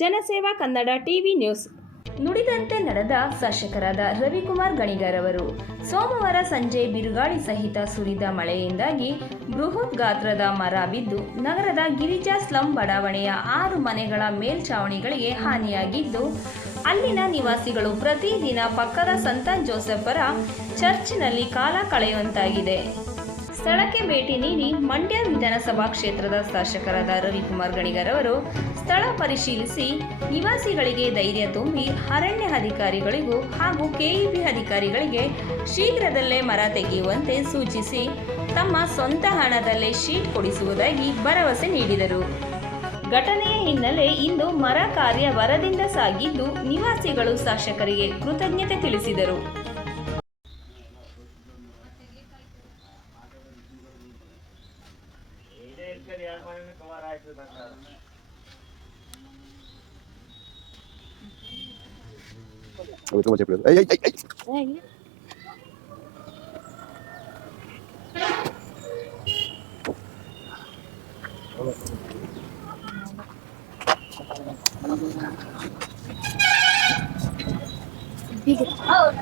ಜನಸೇವಾ Kannada TV news. ನುಡಿದಂತೆ ನಡೆದ ಶಾಸಕರಾದ ರವಿಕುಮಾರ್ ಗಣಿಗರ್ ಅವರು ಸೋಮವಾರ ಸಂಜೆ ಬಿರುಗಾಳಿ ಸಹಿತ ಸುರಿದ ಮಳೆಯಿಂದಾಗಿ ಬೃಹತ್ ಗಾತ್ರದ ಮರ ಬಿದ್ದು ನಗರದ ಗಿರಿಜಾ ಸ್ಲಂ ಬಡಾವಣೆಯ ಆರು ಮನೆಗಳ ಮೇಲ್ಛಾವಣಿಗಳಿಗೆ ಹಾನಿಯಾಗಿದ್ದು, ಅಲ್ಲಿನ ನಿವಾಸಿಗಳು ಪ್ರತಿದಿನ ಪಕ್ಕದ ಸಂತ ಜೋಸೆಫರ ಚರ್ಚ್ನಲ್ಲಿ ಕಾಲ ಕಳೆಯುವಂತಾಗಿದೆ. ಸ್ಥಳಕ್ಕೆ ಭೇಟಿ ನೀಡಿ ಮಂಡ್ಯ ವಿಧಾನಸಭಾ ಕ್ಷೇತ್ರದ ಶಾಸಕರಾದ ರವಿಕುಮಾರ್ ಗಣಿಗರ್ ಅವರು ಸ್ಥಳ ಪರಿಶೀಲಿಸಿ ನಿವಾಸಿಗಳಿಗೆ ಧೈರ್ಯ ತುಂಬಿ ಅರಣ್ಯ ಅಧಿಕಾರಿಗಳಿಗೂ ಹಾಗೂ ಕೆಇಬಿ ಅಧಿಕಾರಿಗಳಿಗೆ ಶೀಘ್ರದಲ್ಲೇ ಮರ ತೆಗೆಯುವಂತೆ ಸೂಚಿಸಿ ತಮ್ಮ ಸ್ವಂತ ಹಣದಲ್ಲೇ ಶೀಟ್ ಕೊಡಿಸುವುದಾಗಿ ಭರವಸೆ ನೀಡಿದರು. ಘಟನೆಯ ಹಿನ್ನೆಲೆ ಇಂದು ಮರ ಕಾರ್ಯ ವರದಿಂದ ಸಾಗಿದ್ದು ನಿವಾಸಿಗಳು ಶಾಸಕರಿಗೆ ಕೃತಜ್ಞತೆ ತಿಳಿಸಿದರು. ওই তোমার চেপে এই এই এই Oh,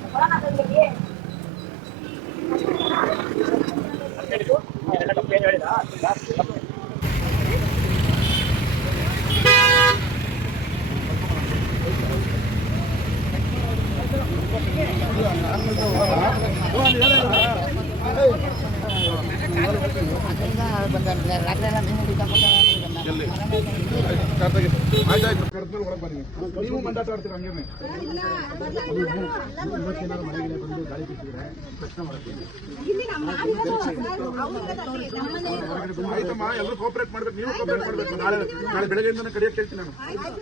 ಬನ್ನಿ. ನೀವು ಮಂಡಾಟ ಆಡ್ತೀರ ಹಂಗೇನೆ? ಆಯ್ತಮ್ಮ ಎಲ್ಲರೂ ಕೋಪರೇಟ್ ಮಾಡ್ಬೇಕು ನೀವು ಕೋಪರೇಟ್ ಮಾಡ್ಬೇಕು. ನಾಳೆ ನಾಳೆ ಬೆಳಗ್ಗೆಯಿಂದ ಕಡಿಯಕ್ಕೆ ಹೇಳ್ತೀನಿ ನಾನು.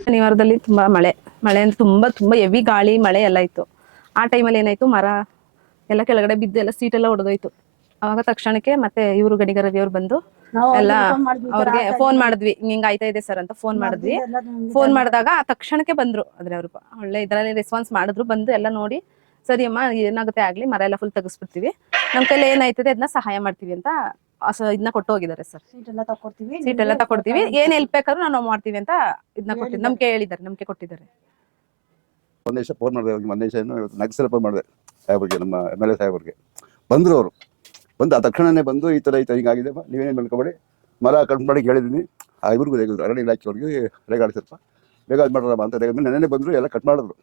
ಶನಿವಾರದಲ್ಲಿ ತುಂಬಾ ಮಳೆ. ಮಳೆ ಅಂದ್ರೆ ತುಂಬಾ ತುಂಬಾ ಹೆವಿ ಗಾಳಿ ಮಳೆ ಎಲ್ಲ ಇತ್ತು. ಆ ಟೈಮಲ್ಲಿ ಏನಾಯ್ತು? ಮರ ಎಲ್ಲ ಕೆಳಗಡೆ ಬಿದ್ದು ಎಲ್ಲ ಸೀಟ್ ಎಲ್ಲ ಹೊಡೆದೋಯ್ತು ಅವಾಗ ತಕ್ಷಣಕ್ಕೆ ಮತ್ತೆ ಇವರು ಗಡಿಗರ ದೇವ್ರು ಬಂದು ಎಲ್ಲ ಅವ್ರಿಗೆ ಫೋನ್ ಮಾಡಿದ್ವಿ. ಹಿಂಗ ಆಯ್ತಾ ಇದೆ ಸರ್ ಅಂತ ಫೋನ್ ಮಾಡಿದ್ವಿ ಫೋನ್ ಮಾಡಿದಾಗ ತಕ್ಷಣಕ್ಕೆ ಬಂದ್ರು. ಅಂದ್ರೆ ಅವ್ರು ಒಳ್ಳೆ ಇದರಲ್ಲಿ ರೆಸ್ಪಾನ್ಸ್ ಮಾಡಿದ್ರು ಬಂದು ಎಲ್ಲ ನೋಡಿ ಸರಿ ಅಮ್ಮ ಏನಾಗುತ್ತೆ ಆಗ್ಲಿ ಮರ ಎಲ್ಲ ಫುಲ್ ತೆಗಿಸ್ಬಿಡ್ತೀವಿ. ನಮ್ ಕೈಲಿ ಏನಾಯ್ತದೆ ಅದನ್ನ ಸಹಾಯ ಮಾಡ್ತೀವಿ ಅಂತ ಇದನ್ನ ಕೊಟ್ಟು ಹೋಗಿದ್ದಾರೆ ಸರ್. ಸೀಟ್ ಎಲ್ಲ ತಕೊಡ್ತೀವಿ ಸೀಟ್ ಎಲ್ಲ ತಕೊಡ್ತೀವಿ ಏನ್ ಹೆಲ್ಪ್ ಬೇಕಾದ್ರೂ ನಾವು ಮಾಡ್ತೀವಿ ಅಂತ ಇದನ್ನ ಕೊಟ್ಟಿದ್ ನಮ್ಗೆ ಹೇಳಿದ್ದಾರೆ ನಮ್ಗೆ ಕೊಟ್ಟಿದ್ದಾರೆ. ಒಂದೇ ಫೋನ್ ಮಾಡಿದೆ ಅವ್ರಿಗೆ ದಿವಸ ಏನು ಇವತ್ತು ನಾಲ್ಕು ಸಲ ಫೋನ್ ಮಾಡಿದೆ ಸಾಹೇಬ್ರಿಗೆ ನಮ್ಮ ಎಂ ಎಲ್ ಎ ಸಾಹೇಬ್ರಿಗೆ. ಬಂದರು ಅವರು. ಬಂದು ಆ ತಕ್ಷಣನೇ ಬಂದು ಈ ಥರ ಈ ಥರ ಹಿಂಗಾಗಿದೆ ನೀವೇನೇನು ಮಾಡ್ಕೊಬೇಡಿ ಮರ ಕಟ್ ಮಾಡಿ ಹೇಳಿದ್ದೀನಿ ಆ ಇವ್ರಿಗೂ ರೇಗಿದ್ರು ಅರಣ್ಯ ಇಲಾಖೆಯವ್ರಿಗೆ ರೇಗಾಡಿ ಸ್ವಲ್ಪ ಬೇಗ ಅದು ಮಾಡೋಣ ಅಂತ ರೇಗ ನೆನೆ ಬಂದರು ಎಲ್ಲ ಕಟ್ ಮಾಡಿದ್ರು.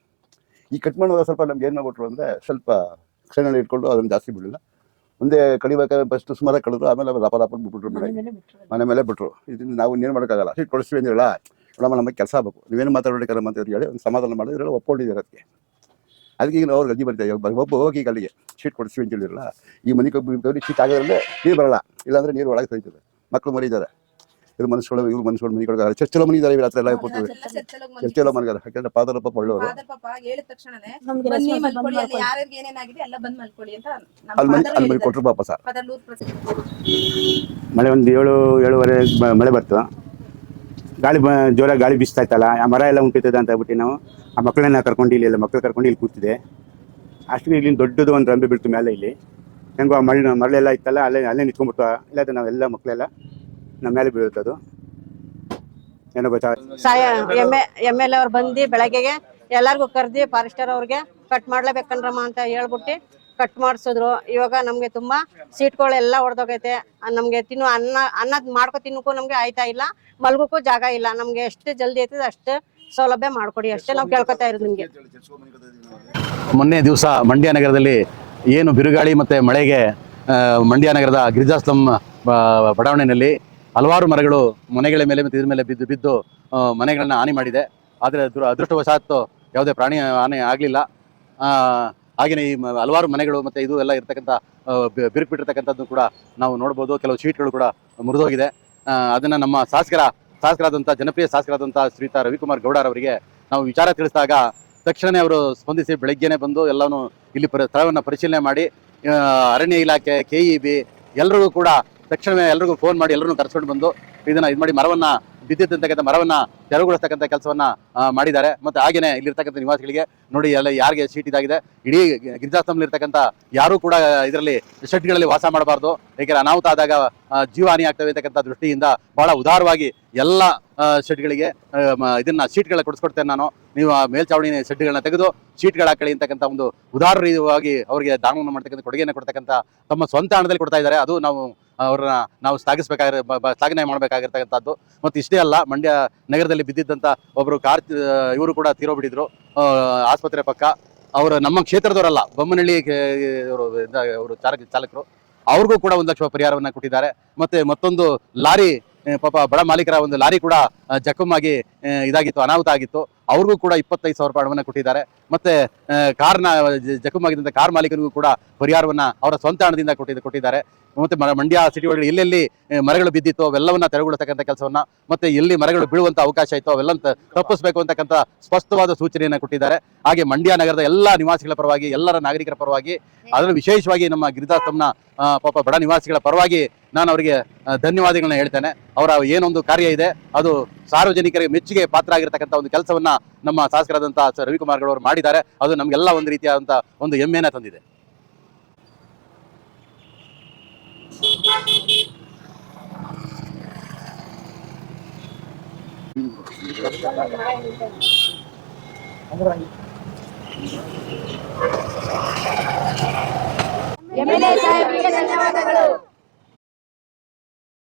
ಈ ಕಟ್ ಮಾಡುವಾಗ ಸ್ವಲ್ಪ ನಮ್ಗೆ ಏನು ಮಾಡ್ಬಿಟ್ರು ಅಂದರೆ ಸ್ವಲ್ಪ ಕ್ಷಣಲ್ಲಿ ಇಟ್ಕೊಂಡು ಅದನ್ನು ಜಾಸ್ತಿ ಬಿಡಲಿಲ್ಲ. ಮುಂದೆ ಕಡಿಬೇಕಾದ್ರೆ ಫಸ್ಟ್ ಸುಮಾರು ಕಳೆದ್ರು ಆಮೇಲೆ ರಾಪ ರಾಪ ಬಿಟ್ಬಿಟ್ರು ಮನೆ. ಮನೆ ಮೇಲೆ ಬಿಟ್ರು. ಇದನ್ನ ನಾವು ಏನು ಮಾಡೋಕ್ಕಾಗಲ್ಲ. ಸೀಟ್ ಕೊಡಿಸ್ತೀವಿ ಅಂದಿರಲ್ಲ. ನೋಡಮ್ಮ ನಮಗೆ ಕೆಲಸ ಆಗಬೇಕು. ನೀವೇನು ಮಾತಾಡಬೇಕಾದ್ರೆ ಅಂತ ಹೇಳಿ ಒಂದು ಸಮಾಧಾನ ಮಾಡಿದ್ರೆ. ಒಪ್ಕೊಂಡಿದ್ದೀರ ಅದಕ್ಕೆ. ಅದಕ್ಕೆ ಈಗ ಅವ್ರು ಗಜ್ಜಿ ಬರ್ತಾ ಇದ್ದಾರೆ. ಒಬ್ಬ ಹೋಗಿ ಈಗ ಅಲ್ಲಿಗೆ ಶೀಟ್ ಕೊಡಿಸ್ತೀವಿ ಅಂತ ಹೇಳಿರಲ್ಲ ಈ ಮನೆ ಕಬ್ಬಿ ಶೀಟ್ ಆಗೋದ್ರಲ್ಲೇ ನೀರು ಬರಲ್ಲ. ಇಲ್ಲಾಂದ್ರೆ ನೀರು ಒಳಗೆ ಸೈತದೆ ಮಕ್ಕಳು ಮರಿದ್ದಾರೆ ಇವ್ರ ಮನುಷ್ಯಗಳು ಇವ್ರ ಮನೆ ಮನೆಗಳು ಚರ್ಚೆಲ್ಲ ಮನೆ ಇದ್ದಾರೆ ಹತ್ರ ಎಲ್ಲ ಕೊಡ್ತೀವಿ ಚರ್ಚೆಲ್ಲ ಮನೆಗಾರ ಯಾಕಂದ್ರೆ ಪಾದರಪ್ಪ ಒಳ್ಳೆಯವರು. ಹೇಳಿದ ತಕ್ಷಣನೇ ಬನ್ನಿ ಮಲ್ಕೊಳ್ಳಿ ಅಲ್ಲಿ ಮಾಡ್ಕೊಳ್ಳಿ. ಯಾರ್ಯಾರಿಗೆ ಎಲ್ಲ ಬಂದ್ ಮಲ್ಕೊಳ್ಳಿ ಅಂತ ನಮ್ಮ ಅಲ್ಲಿ ಮನೆ ಅಲ್ಲಿ ಮನೆ. ಕೊಟ್ಟರು ಪಾಪ ಸರ್. ಮಳೆ ಒಂದು ಏಳು ಏಳುವರೆ ಮಳೆ ಬರ್ತು. ಗಾಳಿ ಬ ಜೋರಾಗಿ ಗಾಳಿ ಬೀಸ್ತಾ ಇತ್ತಲ್ಲ ಆ ಮರ ಎಲ್ಲ ಉಂಟಿತ್ತದೆ ಅಂತ ಹೇಳ್ಬಿಟ್ಟು ನಾವು ಆ ಮಕ್ಕಳನ್ನ ಕರ್ಕೊಂಡು ಇಲ್ಲಿ, ಎಲ್ಲ ಮಕ್ಕಳು ಕರ್ಕೊಂಡು ಇಲ್ಲಿ ಕೂತಿದೆ. ಅಷ್ಟು ಇಲ್ಲಿ ದೊಡ್ಡದು ಒಂದು ರಂಬೆ ಬೀಳ್ತು ಮೇಲೆ ಇಲ್ಲಿ. ಹೆಂಗೋ ಆ ಮಳೆ, ಮರಳೆಲ್ಲ ಇತ್ತಲ್ಲ, ಅಲ್ಲೇ ಅಲ್ಲೇ ನಿಂತ್ಕೊಂಡ್ಬಿಟ್ಟು ಇಲ್ಲಾದ್ರೆ ನಾವೆಲ್ಲ ಮಕ್ಕಳೆಲ್ಲ ನಮ್ಮ ಮೇಲೆ ಬೀಳುತ್ತದು ಏನೋ ಗೊತ್ತಾ? ಸಾಯ ಎಂ ಎಂ ಎಲ್ ಅವ್ರು ಬಂದು ಬೆಳಗ್ಗೆಗೆ ಎಲ್ಲಾರ್ಗು ಕರ್ದಿ ಫಾರೆಸ್ಟರ್ ಅವ್ರಿಗೆ ಕಟ್ ಮಾಡ್ಲೇಬೇಕನ್ರಮ್ಮ ಅಂತ ಹೇಳ್ಬಿಟ್ಟು ಕಟ್ ಮಾಡಿಸಿದ್ರು. ಇವಾಗ ನಮಗೆ ತುಂಬಾ ಸೀಟ್ಗಳೆಲ್ಲ ಹೊಡೆದೋಗೈತೆ ನಮಗೆ ತಿನ್ನು ಅನ್ನ ಅನ್ನ ಮಾಡ್ಕೊ ತಿನ್ನಕ್ಕೂ ನಮಗೆ ಆಯ್ತಾ ಇಲ್ಲ. ಮಲ್ಗೋಕ್ಕೂ ಜಾಗ ಇಲ್ಲ. ನಮಗೆ ಎಷ್ಟು ಜಲ್ದಿ ಐತದ ಅಷ್ಟು ಸೌಲಭ್ಯ ಮಾಡ್ಕೊಡಿ. ಅಷ್ಟೇ ನಾವು ಕೇಳ್ಕೊತಾ ಇರೋದು ನಿಮಗೆ. ಮೊನ್ನೆ ದಿವಸ ಮಂಡ್ಯ ನಗರದಲ್ಲಿ ಏನು ಬಿರುಗಾಳಿ ಮತ್ತು ಮಳೆಗೆ ಮಂಡ್ಯ ನಗರದ ಗಿರಿಜಾಸ್ಲಂ, ಬ- ಬಡಾವಣೆಯಲ್ಲಿ ಹಲವಾರು ಮರಗಳು ಮನೆಗಳ ಮೇಲೆ ಮತ್ತು ಇದ್ರ ಮೇಲೆ ಬಿದ್ದು ಬಿದ್ದು ಮನೆಗಳನ್ನ ಹಾನಿ ಮಾಡಿದೆ. ಆದರೆ ದುರ, ಅದೃಷ್ಟವಶಾತ್ ಯಾವುದೇ ಪ್ರಾಣಿ ಹಾನಿ ಆಗಲಿಲ್ಲ. ಹಾಗೆಯೇ ಈ ಹಲವಾರು ಮನೆಗಳು ಮತ್ತು ಇದು ಎಲ್ಲ ಇರ್ತಕ್ಕಂಥ ಆ, ಬಿರುಕು ಬಿಟ್ಟಿರ್ತಕ್ಕಂಥದ್ದು ಕೂಡ ನಾವು ನೋಡ್ಬೋದು. ಕೆಲವು ಶೀಟ್ಗಳು ಕೂಡ ಮುರಿದೋಗಿದೆ. ಅದನ್ನು ನಮ್ಮ ಶಾಸಕರ ಶಾಸಕರಾದಂಥ ಜನಪ್ರಿಯ ಶಾಸಕರಾದಂಥ ಶ್ರೀತಾ ರವಿಕುಮಾರ್ ಗೌಡರವರಿಗೆ ನಾವು ವಿಚಾರ ತಿಳಿಸಿದಾಗ ತಕ್ಷಣವೇ ಅವರು ಸ್ಪಂದಿಸಿ ಬೆಳಗ್ಗೆನೇ ಬಂದು ಎಲ್ಲವನ್ನು ಇಲ್ಲಿ ಪರಿ ಸ್ಥಳವನ್ನು ಪರಿಶೀಲನೆ ಮಾಡಿ ಅರಣ್ಯ ಇಲಾಖೆ ಕೆ ಬಿ ಎಲ್ಲರಿಗೂ ಕೂಡ ತಕ್ಷಣವೇ ಎಲ್ರಿಗೂ ಫೋನ್ ಮಾಡಿ ಎಲ್ಲರನ್ನೂ ಕರೆಸ್ಕೊಂಡು ಬಂದು ಇದನ್ನು ಇದು ಮಾಡಿ ಮರವನ್ನು ಬಿದ್ದಿದ್ದಂತಕ್ಕಂಥ ಮರವನ್ನ ತೆರವುಗೊಳಿಸ್ತಕ್ಕಂಥ ಕೆಲಸವನ್ನ ಮಾಡಿದ್ದಾರೆ. ಮತ್ತೆ ಹಾಗೇನೆ ಇಲ್ಲಿರ್ತಕ್ಕಂಥ ನಿವಾಸಿಗಳಿಗೆ ನೋಡಿ ಎಲ್ಲ ಯಾರಿಗೆ ಸೀಟ್ ಇದಾಗಿದೆ. ಇಡೀ ಗಿರಿಜಾಸ್ತಂಭದಲ್ಲಿರ್ತಕ್ಕಂಥ ಯಾರು ಕೂಡ ಇದರಲ್ಲಿ ಶೆಡ್ಗಳಲ್ಲಿ ವಾಸ ಮಾಡಬಾರ್ದು. ಏಕೆಂದರೆ ಅನಾಹುತ ಆದಾಗ ಜೀವ ಹಾನಿ ಆಗ್ತವೆ ಅಂತಕ್ಕಂಥ ದೃಷ್ಟಿಯಿಂದ ಬಹಳ ಉದಾರವಾಗಿ ಎಲ್ಲ ಶೆಡ್ಗಳಿಗೆ ಇದನ್ನ ಸೀಟ್ಗಳ ಕೊಡಿಸ್ಕೊಡ್ತೇನೆ ನಾನು. ನೀವು ಆ ಮೇಲ್ಚಾವಣಿ ಶೆಡ್ಗಳನ್ನ ತೆಗೆದು ಶೀಟ್ಗಳ ಹಾಕಳಿ ಅಂತಕ್ಕಂಥ ಒಂದು ಉದಾರವಾಗಿ ಅವರಿಗೆ ದಾನವನ್ನು ಮಾಡ್ತಕ್ಕಂಥ ಕೊಡುಗೆಯನ್ನು ಕೊಡ್ತಕ್ಕಂಥ ತಮ್ಮ ಸ್ವಂತ ಹಣದಲ್ಲಿ ಕೊಡ್ತಾ ಇದ್ದಾರೆ. ಅದು ನಾವು ಅವ್ರನ್ನ ನಾವು ಶ್ಲಾಘಿಸಬೇಕಾಗಿರ ಶ್ಲಾಘನೆ ಮಾಡಬೇಕಾಗಿರ್ತಕ್ಕಂಥದ್ದು. ಮತ್ತು ಇಷ್ಟೇ ಅಲ್ಲ ಮಂಡ್ಯ ನಗರದಲ್ಲಿ ಬಿದ್ದಿದ್ದಂಥ ಒಬ್ಬರು ಕಾರ್ ಇವರು ಕೂಡ ತೀರೋಗ್ಬಿಟ್ಟಿದ್ರು ಆ, ಆಸ್ಪತ್ರೆ ಪಕ್ಕ. ಅವರು ನಮ್ಮ ಕ್ಷೇತ್ರದವರಲ್ಲ ಬೊಮ್ಮನಹಳ್ಳಿ ಅವರು ಅವರು ಚಾಲಕ ಚಾಲಕರು. ಅವ್ರಿಗೂ ಕೂಡ ಒಂದು ಲಕ್ಷ ಪರಿಹಾರವನ್ನು ಕೊಟ್ಟಿದ್ದಾರೆ. ಮತ್ತೆ ಮತ್ತೊಂದು ಲಾರಿ ಪಾಪ ಬಡ ಮಾಲೀಕರ ಒಂದು ಲಾರಿ ಕೂಡ ಜಖಮ್ಮಾಗಿ ಇದಾಗಿತ್ತು ಅನಾಹುತ ಆಗಿತ್ತು. ಅವ್ರಿಗೂ ಕೂಡ ಇಪ್ಪತ್ತೈದು ಸಾವಿರ ರೂಪಾಯಿ ಹಣವನ್ನು ಕೊಟ್ಟಿದ್ದಾರೆ. ಮತ್ತೆ ಕಾರ್ನ ಜಖಮಾಗಿದ್ದಂಥ ಕಾರ್ ಮಾಲೀಕರಿಗೂ ಕೂಡ ಪರಿಹಾರವನ್ನು ಅವರ ಸ್ವಂತ ಹಣದಿಂದ ಕೊಟ್ಟಿದ್ದು ಕೊಟ್ಟಿದ್ದಾರೆ. ಮತ್ತೆ ಮ- ಮಂಡ್ಯ ಸಿಟಿ ಒಳಗಡೆ ಎಲ್ಲೆಲ್ಲಿ ಮರಗಳು ಬಿದ್ದಿತ್ತು ಅವೆಲ್ಲವನ್ನ ತೆರವುಗೊಳಿಸ್ತಕ್ಕಂಥ ಕೆಲಸವನ್ನ ಮತ್ತೆ ಎಲ್ಲಿ ಮರಗಳು ಬೀಳುವಂಥ ಅವಕಾಶ ಇತ್ತು ಅವೆಲ್ಲ ತಪ್ಪಿಸಬೇಕು ಅಂತಕ್ಕಂಥ ಸ್ಪಷ್ಟವಾದ ಸೂಚನೆಯನ್ನು ಕೊಟ್ಟಿದ್ದಾರೆ. ಹಾಗೆ ಮಂಡ್ಯ ನಗರದ ಎಲ್ಲ ನಿವಾಸಿಗಳ ಪರವಾಗಿ ಎಲ್ಲರ ನಾಗರಿಕರ ಪರವಾಗಿ ಅದರಲ್ಲೂ ವಿಶೇಷವಾಗಿ ನಮ್ಮ ಗಿರಿದಾಸ್ತಂನ ಪಾಪ ಬಡ ನಿವಾಸಿಗಳ ಪರವಾಗಿ ನಾನು ಅವರಿಗೆ ಧನ್ಯವಾದಗಳನ್ನ ಹೇಳ್ತೇನೆ. ಅವರ ಏನೊಂದು ಕಾರ್ಯ ಇದೆ, ಅದು ಸಾರ್ವಜನಿಕರಿಗೆ ಮೆಚ್ಚುಗೆ ಪಾತ್ರ ಆಗಿರತಕ್ಕಂಥ ಒಂದು ಕೆಲಸವನ್ನ ನಮ್ಮ ಶಾಸಕರಾದಂಥ ಸರ್ ರವಿಕುಮಾರ್ ಗೌಡವರು ಮಾಡಿದ್ದಾರೆ. ಅದು ನಮಗೆಲ್ಲ ಒಂದು ರೀತಿಯಾದಂಥ ಒಂದು ಹೆಮ್ಮೆನ ತಂದಿದೆ. ಎಮ್ಎಲ್ಎ ಸಾಹೇಬರಿಗೆ ಧನ್ಯವಾದಗಳು.